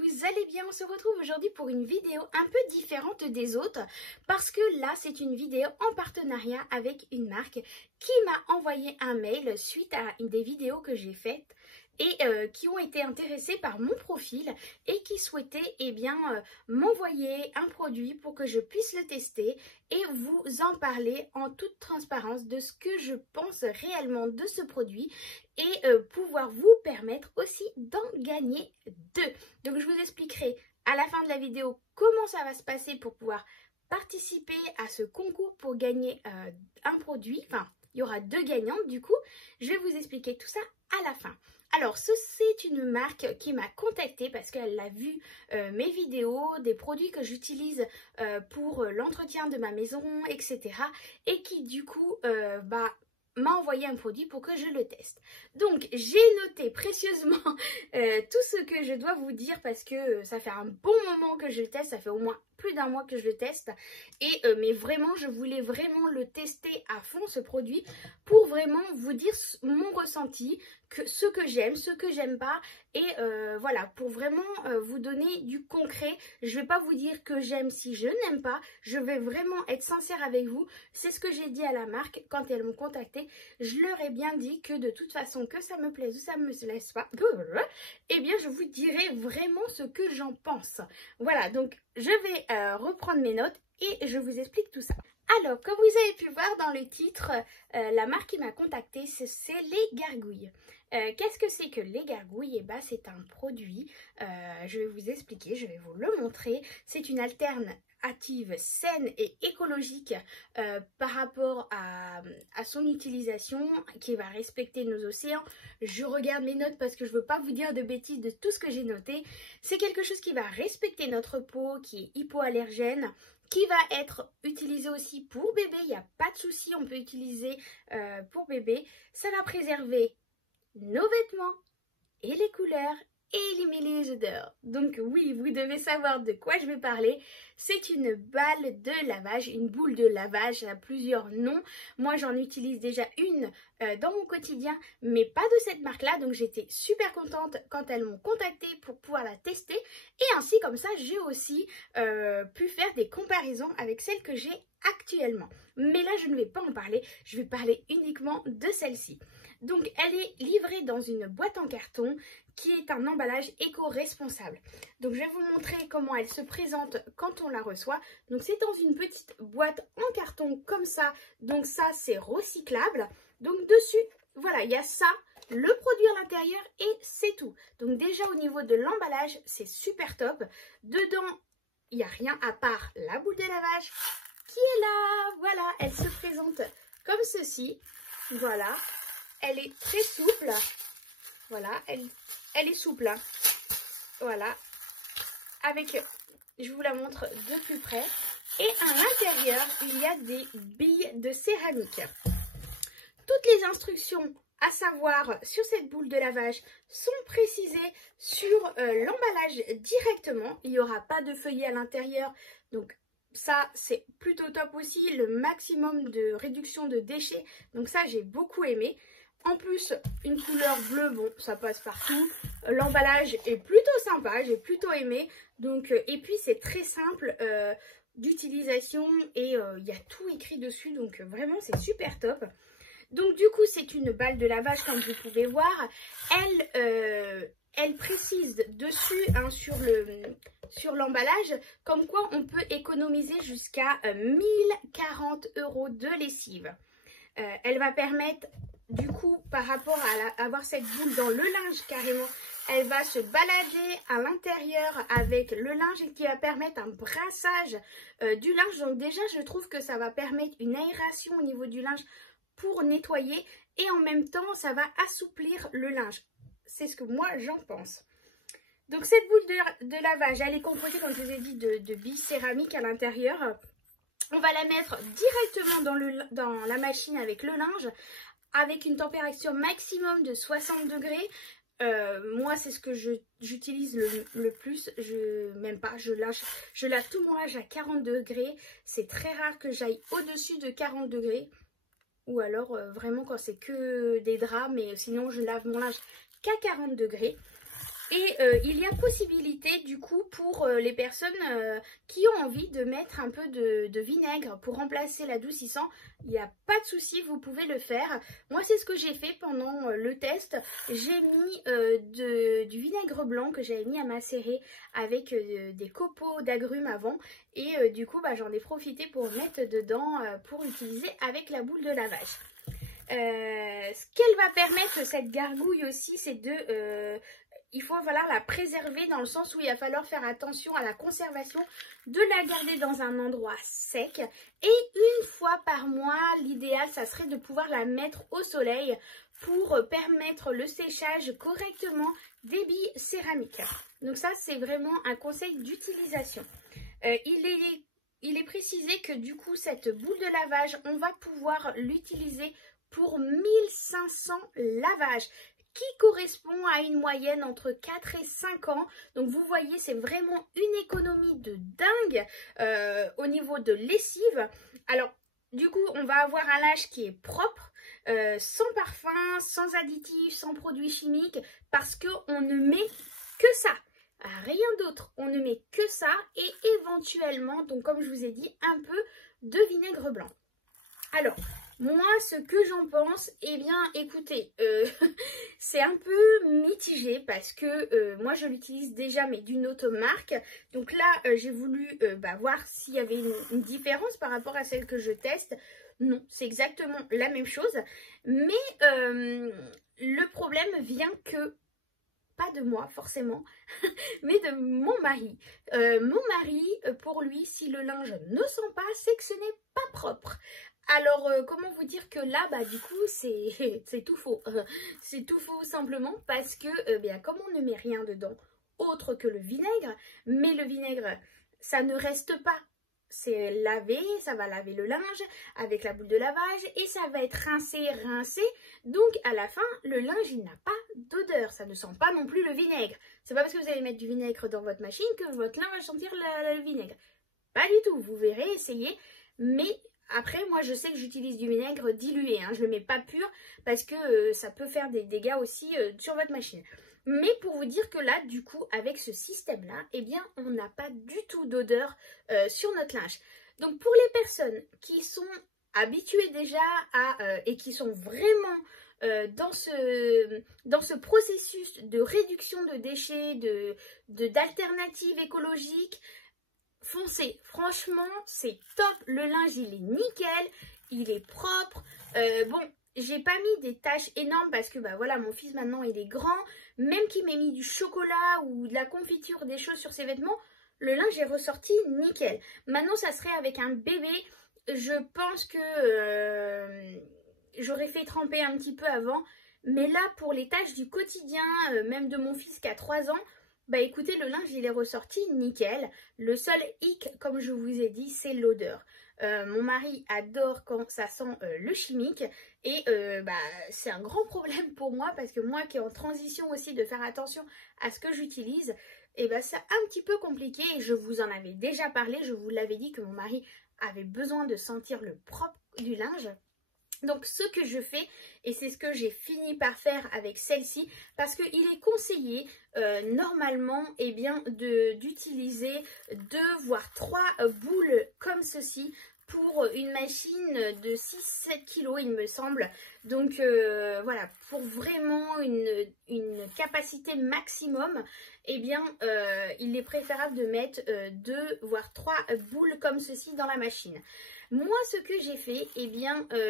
vous allez bien? On se retrouve aujourd'hui pour une vidéo un peu différente des autres parce que là c'est une vidéo en partenariat avec une marque qui m'a envoyé un mail suite à des vidéos que j'ai faites et qui ont été intéressés par mon profil et qui souhaitaient m'envoyer un produit pour que je puisse le tester et vous en parler en toute transparence de ce que je pense réellement de ce produit et pouvoir vous permettre aussi d'en gagner deux. Donc je vous expliquerai à la fin de la vidéo comment ça va se passer pour pouvoir participer à ce concours pour gagner un produit. Enfin, il y aura deux gagnantes du coup. Je vais vous expliquer tout ça à la fin. Alors, c'est une marque qui m'a contactée parce qu'elle a vu mes vidéos, des produits que j'utilise pour l'entretien de ma maison, etc. Et qui du coup m'a envoyé un produit pour que je le teste. Donc, j'ai noté précieusement tout ce que je dois vous dire parce que ça fait un bon moment que je le teste, ça fait au moins plus d'un mois que je le teste mais vraiment je voulais vraiment le tester à fond ce produit pour vraiment vous dire mon ressenti, ce que j'aime, ce que j'aime pas et voilà, pour vraiment vous donner du concret. Je vais pas vous dire que j'aime si je n'aime pas, je vais vraiment être sincère avec vous. C'est ce que j'ai dit à la marque quand elles m'ont contacté. Je leur ai bien dit que de toute façon, que ça me plaise ou ça me laisse pas, eh bien je vous dirai vraiment ce que j'en pense. Voilà, donc je vais reprendre mes notes et je vous explique tout ça. Alors, comme vous avez pu voir dans le titre, la marque qui m'a contactée, c'est les gargouilles. Qu'est-ce que c'est que les gargouilles? C'est un produit, je vais vous expliquer, je vais vous le montrer. C'est une alternative saine et écologique par rapport à son utilisation, qui va respecter nos océans. Je regarde mes notes parce que je ne veux pas vous dire de bêtises de tout ce que j'ai noté. C'est quelque chose qui va respecter notre peau, qui est hypoallergène, qui va être utilisé aussi pour bébé. Il n'y a pas de souci, on peut utiliser pour bébé. Ça va préserver nos vêtements et les couleurs et éliminer les odeurs. Donc oui, vous devez savoir de quoi je vais parler. C'est une balle de lavage, une boule de lavage à plusieurs noms. Moi j'en utilise déjà une dans mon quotidien, mais pas de cette marque-là. Donc j'étais super contente quand elles m'ont contactée pour pouvoir la tester. Et ainsi comme ça, j'ai aussi pu faire des comparaisons avec celle que j'ai actuellement. Mais là, je ne vais pas en parler. Je vais parler uniquement de celle-ci. Donc elle est livrée dans une boîte en carton qui est un emballage éco-responsable. Donc je vais vous montrer comment elle se présente quand on la reçoit. Donc c'est dans une petite boîte en carton comme ça. Donc ça c'est recyclable. Donc dessus, voilà, il y a ça, le produit à l'intérieur et c'est tout. Donc déjà au niveau de l'emballage, c'est super top. Dedans, il n'y a rien à part la boule de lavage qui est là. Voilà, elle se présente comme ceci. Voilà. Elle est très souple. Voilà, elle est souple. Hein. Voilà. Avec, je vous la montre de plus près. Et à l'intérieur, il y a des billes de céramique. Toutes les instructions à savoir sur cette boule de lavage sont précisées sur l'emballage directement. Il n'y aura pas de feuillet à l'intérieur. Donc, ça, c'est plutôt top aussi. Le maximum de réduction de déchets. Donc ça, j'ai beaucoup aimé. En plus, une couleur bleue, bon, ça passe partout. L'emballage est plutôt sympa, j'ai plutôt aimé. Donc, et puis, c'est très simple d'utilisation et il y a tout écrit dessus. Donc, vraiment, c'est super top. Donc, du coup, c'est une balle de lavage, comme vous pouvez voir. Elle précise dessus, hein, sur l'emballage, comme quoi on peut économiser jusqu'à 1040 € de lessive. Elle va permettre... Du coup, par rapport à avoir cette boule dans le linge carrément, elle va se balader à l'intérieur avec le linge et qui va permettre un brassage du linge. Donc déjà, je trouve que ça va permettre une aération au niveau du linge pour nettoyer et en même temps, ça va assouplir le linge. C'est ce que moi, j'en pense. Donc cette boule de lavage, elle est composée, comme je vous ai dit, de billes céramiques à l'intérieur. On va la mettre directement dans la machine avec le linge, avec une température maximum de 60 degrés. Moi, c'est ce que j'utilise le plus. Même pas, je lave tout mon linge à 40 degrés. C'est très rare que j'aille au-dessus de 40 degrés. Ou alors, vraiment, quand c'est que des draps. Mais sinon, je lave mon linge qu'à 40 degrés. Et il y a possibilité du coup pour les personnes qui ont envie de mettre un peu de vinaigre pour remplacer l'adoucissant. Il n'y a pas de souci, vous pouvez le faire. Moi c'est ce que j'ai fait pendant le test. J'ai mis du vinaigre blanc que j'avais mis à macérer avec des copeaux d'agrumes avant. Et du coup j'en ai profité pour mettre dedans pour utiliser avec la boule de lavage. Ce qu'elle va permettre cette gargouille aussi, c'est de... il faut la préserver dans le sens où il va falloir faire attention à la conservation, de la garder dans un endroit sec. Et une fois par mois, l'idéal, ça serait de pouvoir la mettre au soleil pour permettre le séchage correctement des billes céramiques. Donc ça, c'est vraiment un conseil d'utilisation. Il est précisé que du coup, cette boule de lavage, on va pouvoir l'utiliser pour 1500 lavages, qui correspond à une moyenne entre 4 et 5 ans. Donc vous voyez, c'est vraiment une économie de dingue au niveau de lessive. Alors du coup, on va avoir un linge qui est propre, sans parfum, sans additifs, sans produits chimiques, parce qu'on ne met que ça. Rien d'autre, on ne met que ça et éventuellement, donc comme je vous ai dit, un peu de vinaigre blanc. Alors, moi, ce que j'en pense, eh bien, écoutez, c'est un peu mitigé parce que moi, je l'utilise déjà, mais d'une autre marque. Donc là, j'ai voulu voir s'il y avait une différence par rapport à celle que je teste. Non, c'est exactement la même chose. Mais le problème vient que, pas de moi forcément, mais de mon mari. Mon mari, pour lui, si le linge ne sent pas, c'est que ce n'est pas propre. Alors, comment vous dire que là, du coup, c'est tout faux. C'est tout faux simplement parce que, comme on ne met rien dedans autre que le vinaigre, mais le vinaigre, ça ne reste pas. C'est lavé, ça va laver le linge avec la boule de lavage et ça va être rincé. Donc, à la fin, le linge, il n'a pas d'odeur. Ça ne sent pas non plus le vinaigre. C'est pas parce que vous allez mettre du vinaigre dans votre machine que votre linge va sentir le vinaigre. Pas du tout. Vous verrez, essayez. Mais... après, moi, je sais que j'utilise du vinaigre dilué. Je ne le mets pas pur parce que ça peut faire des dégâts aussi sur votre machine. Mais pour vous dire que là, du coup, avec ce système-là, eh bien, on n'a pas du tout d'odeur sur notre linge. Donc, pour les personnes qui sont habituées déjà et qui sont vraiment dans ce processus de réduction de déchets, d'alternatives écologiques, foncez, franchement c'est top, le linge il est nickel, il est propre. Bon, j'ai pas mis des taches énormes parce que voilà, mon fils maintenant il est grand, même qu'il m'ait mis du chocolat ou de la confiture, des choses sur ses vêtements, le linge est ressorti nickel. Maintenant ça serait avec un bébé, je pense que j'aurais fait tremper un petit peu avant, mais là pour les tâches du quotidien, même de mon fils qui a 3 ans, écoutez, le linge il est ressorti nickel. Le seul hic, comme je vous ai dit, c'est l'odeur. Mon mari adore quand ça sent le chimique et c'est un grand problème pour moi parce que moi qui est en transition aussi de faire attention à ce que j'utilise, c'est un petit peu compliqué et je vous en avais déjà parlé, je vous l'avais dit que mon mari avait besoin de sentir le propre du linge. Donc ce que je fais, et c'est ce que j'ai fini par faire avec celle-ci, parce qu'il est conseillé normalement d'utiliser 2 voire 3 boules comme ceci pour une machine de 6-7 kg il me semble. Donc voilà, pour vraiment une capacité maximum, il est préférable de mettre 2 voire 3 boules comme ceci dans la machine. Moi, ce que j'ai fait,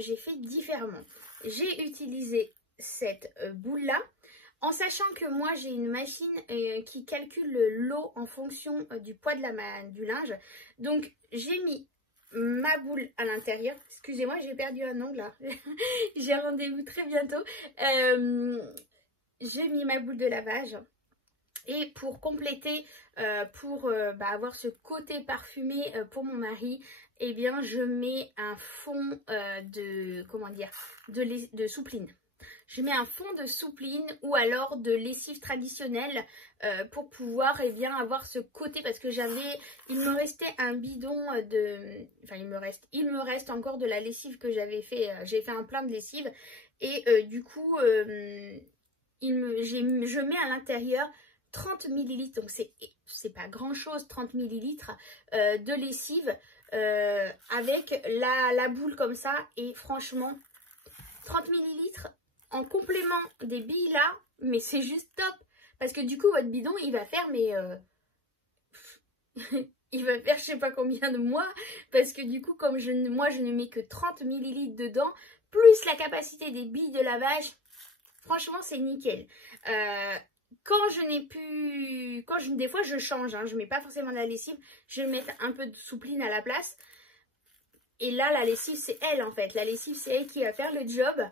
j'ai fait différemment. J'ai utilisé cette boule-là, en sachant que moi, j'ai une machine qui calcule l'eau en fonction du poids du linge. Donc, j'ai mis ma boule à l'intérieur. Excusez-moi, j'ai perdu un ongle là. J'ai rendez-vous très bientôt. J'ai mis ma boule de lavage. Et pour compléter, pour avoir ce côté parfumé pour mon mari, je mets un fond de soupline. Je mets un fond de soupline ou alors de lessive traditionnelle pour pouvoir avoir ce côté, parce que il me restait un bidon il me reste encore de la lessive que j'avais fait, j'ai fait un plein de lessive et du coup je mets à l'intérieur 30 millilitres, donc c'est pas grand chose, 30 millilitres de lessive avec la boule comme ça. Et franchement, 30 millilitres en complément des billes là, mais c'est juste top. Parce que du coup, votre bidon, il va faire, mais il va faire je sais pas combien de mois. Parce que du coup, comme moi, je ne mets que 30 millilitres dedans, plus la capacité des billes de lavage, franchement, c'est nickel. Quand je n'ai plus... des fois, je change, hein, je mets pas forcément de la lessive, je vais mettre un peu de soupline à la place. Et là, la lessive, c'est elle, en fait. La lessive, c'est elle qui va faire le job.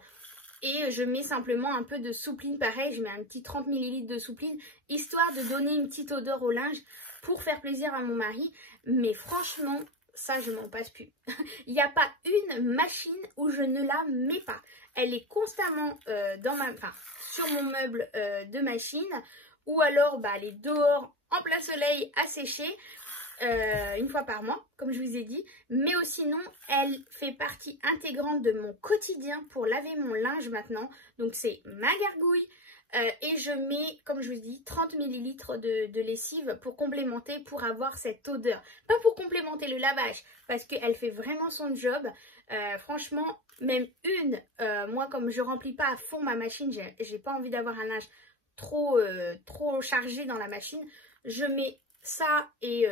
Et je mets simplement un peu de soupline, pareil, je mets un petit 30 ml de soupline, histoire de donner une petite odeur au linge pour faire plaisir à mon mari. Mais franchement, ça, je m'en passe plus. Il n'y a pas une machine où je ne la mets pas. Elle est constamment sur mon meuble de machine, ou alors elle est dehors en plein soleil à sécher. Une fois par mois, comme je vous ai dit, mais sinon elle fait partie intégrante de mon quotidien pour laver mon linge maintenant. Donc c'est ma gargouille et je mets, comme je vous dis, 30 ml de lessive pour complémenter, pour avoir cette odeur. Pas pour complémenter le lavage, parce qu'elle fait vraiment son job. Franchement, même moi comme je remplis pas à fond ma machine, j'ai pas envie d'avoir un linge trop chargé dans la machine, je mets ça et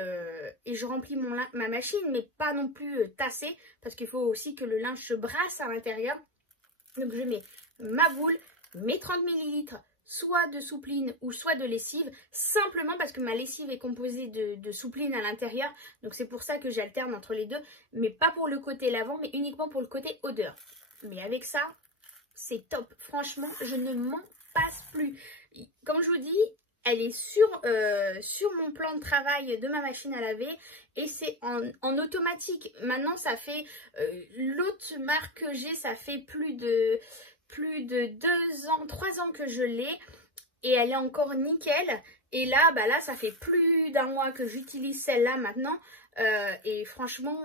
je remplis ma machine, mais pas non plus tassé, parce qu'il faut aussi que le linge se brasse à l'intérieur. Donc je mets ma boule, mes 30 ml soit de soupline ou soit de lessive, simplement parce que ma lessive est composée de soupline à l'intérieur, donc c'est pour ça que j'alterne entre les deux, mais pas pour le côté lavant, mais uniquement pour le côté odeur. Mais avec ça, c'est top, franchement, je ne m'en passe plus. Comme je vous dis, elle est sur mon plan de travail de ma machine à laver et c'est en automatique. Maintenant, ça fait l'autre marque que j'ai, ça fait plus de 3 ans que je l'ai et elle est encore nickel. Et là, ça fait plus d'un mois que j'utilise celle-là maintenant et franchement,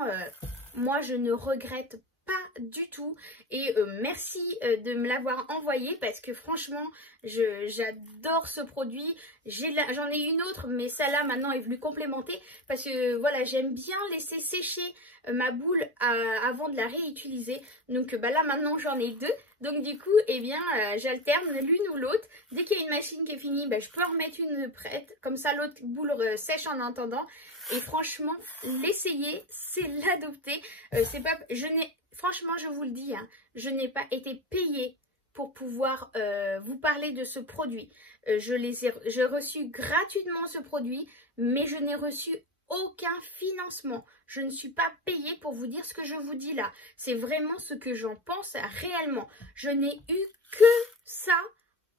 moi, je ne regrette pas du tout et merci de me l'avoir envoyé parce que franchement j'adore ce produit. J'en ai une autre, mais celle-là maintenant est venue complémenter parce que voilà, j'aime bien laisser sécher ma boule avant de la réutiliser. Donc là maintenant j'en ai deux, donc du coup j'alterne l'une ou l'autre. Dès qu'il y a une machine qui est finie, je peux en remettre une prête, comme ça l'autre boule sèche en attendant. Et franchement, l'essayer, c'est l'adopter. Franchement, je vous le dis, hein, je n'ai pas été payée pour pouvoir vous parler de ce produit. J'ai reçu gratuitement ce produit, mais je n'ai reçu aucun financement. Je ne suis pas payée pour vous dire ce que je vous dis là. C'est vraiment ce que j'en pense réellement. Je n'ai eu que ça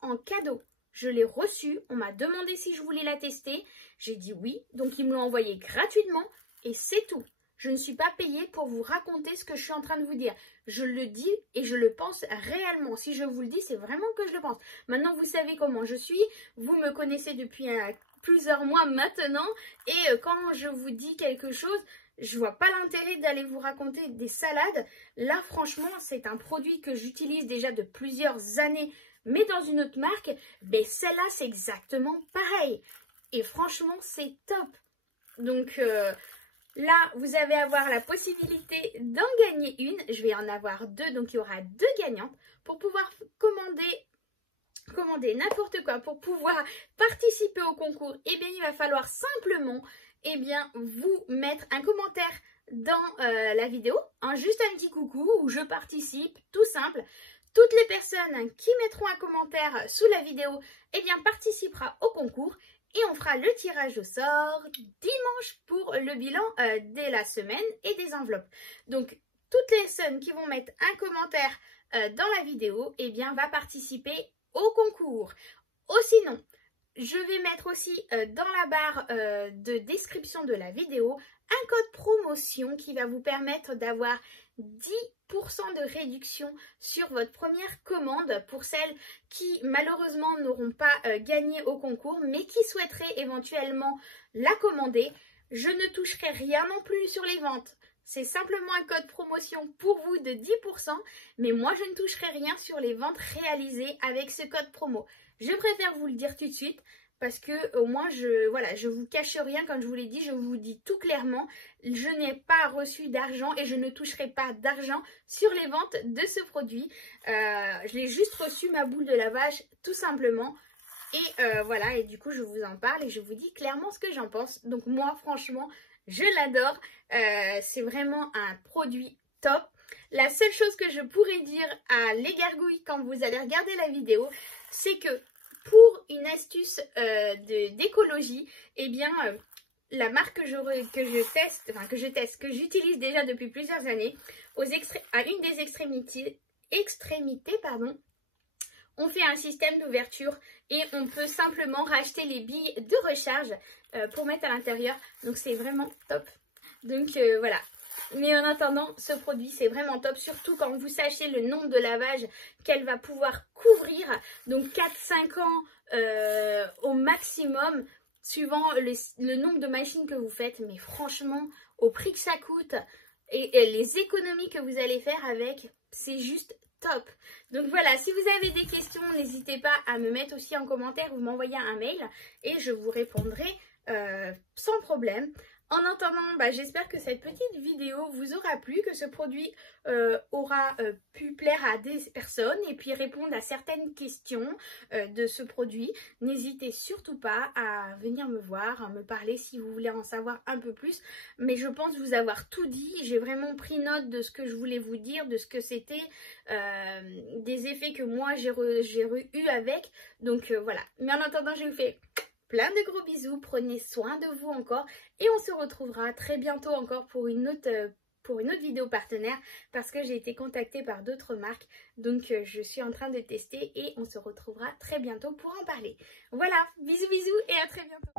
en cadeau. Je l'ai reçu, on m'a demandé si je voulais la tester. J'ai dit oui, donc ils me l'ont envoyé gratuitement et c'est tout. Je ne suis pas payée pour vous raconter ce que je suis en train de vous dire. Je le dis et je le pense réellement. Si je vous le dis, c'est vraiment que je le pense. Maintenant, vous savez comment je suis. Vous me connaissez depuis plusieurs mois maintenant. Et quand je vous dis quelque chose, je vois pas l'intérêt d'aller vous raconter des salades. Là, franchement, c'est un produit que j'utilise déjà de plusieurs années, mais dans une autre marque. Mais celle-là, c'est exactement pareil. Et franchement, c'est top. Donc là, vous allez avoir la possibilité d'en gagner une. Je vais en avoir deux, donc il y aura deux gagnantes. Pour pouvoir commander n'importe quoi, pour pouvoir participer au concours, il va falloir simplement vous mettre un commentaire dans la vidéo, juste un petit coucou où je participe, tout simple. Toutes les personnes qui mettront un commentaire sous la vidéo, participera au concours. Et on fera le tirage au sort dimanche pour le bilan de la semaine et des enveloppes. Donc, toutes les personnes qui vont mettre un commentaire dans la vidéo, va participer au concours. Sinon, je vais mettre aussi dans la barre de description de la vidéo un code promotion qui va vous permettre d'avoir 10% de réduction sur votre première commande pour celles qui malheureusement n'auront pas gagné au concours mais qui souhaiteraient éventuellement la commander. Je ne toucherai rien non plus sur les ventes. C'est simplement un code promotion pour vous de 10%, mais moi je ne toucherai rien sur les ventes réalisées avec ce code promo. Je préfère vous le dire tout de suite parce que au moins voilà, je vous cache rien, comme je vous l'ai dit, je vous dis tout clairement, je n'ai pas reçu d'argent et je ne toucherai pas d'argent sur les ventes de ce produit. Je l'ai juste reçu, ma boule de lavage, tout simplement. Et voilà, et du coup je vous en parle et je vous dis clairement ce que j'en pense. Donc moi franchement, je l'adore. C'est vraiment un produit top. La seule chose que je pourrais dire à les gargouilles quand vous allez regarder la vidéo, c'est que pour une astuce d'écologie, eh bien, la marque que je teste, que j'utilise déjà depuis plusieurs années, à une des extrémités, on fait un système d'ouverture et on peut simplement racheter les billes de recharge pour mettre à l'intérieur. Donc c'est vraiment top. Donc voilà. Mais en attendant, ce produit, c'est vraiment top, surtout quand vous sachez le nombre de lavages qu'elle va pouvoir couvrir. Donc 4-5 ans au maximum, suivant le nombre de machines que vous faites. Mais franchement, au prix que ça coûte et les économies que vous allez faire avec, c'est juste top. Donc voilà, si vous avez des questions, n'hésitez pas à me mettre aussi en commentaire ou m'envoyer un mail et je vous répondrai sans problème. En attendant, j'espère que cette petite vidéo vous aura plu, que ce produit aura pu plaire à des personnes et puis répondre à certaines questions de ce produit. N'hésitez surtout pas à venir me voir, à me parler si vous voulez en savoir un peu plus. Mais je pense vous avoir tout dit. J'ai vraiment pris note de ce que je voulais vous dire, de ce que c'était, des effets que moi j'ai eu avec. Donc voilà. Mais en attendant, je vous fais plein de gros bisous, prenez soin de vous encore et on se retrouvera très bientôt encore pour une autre vidéo partenaire parce que j'ai été contactée par d'autres marques. Donc je suis en train de tester et on se retrouvera très bientôt pour en parler. Voilà, bisous bisous et à très bientôt.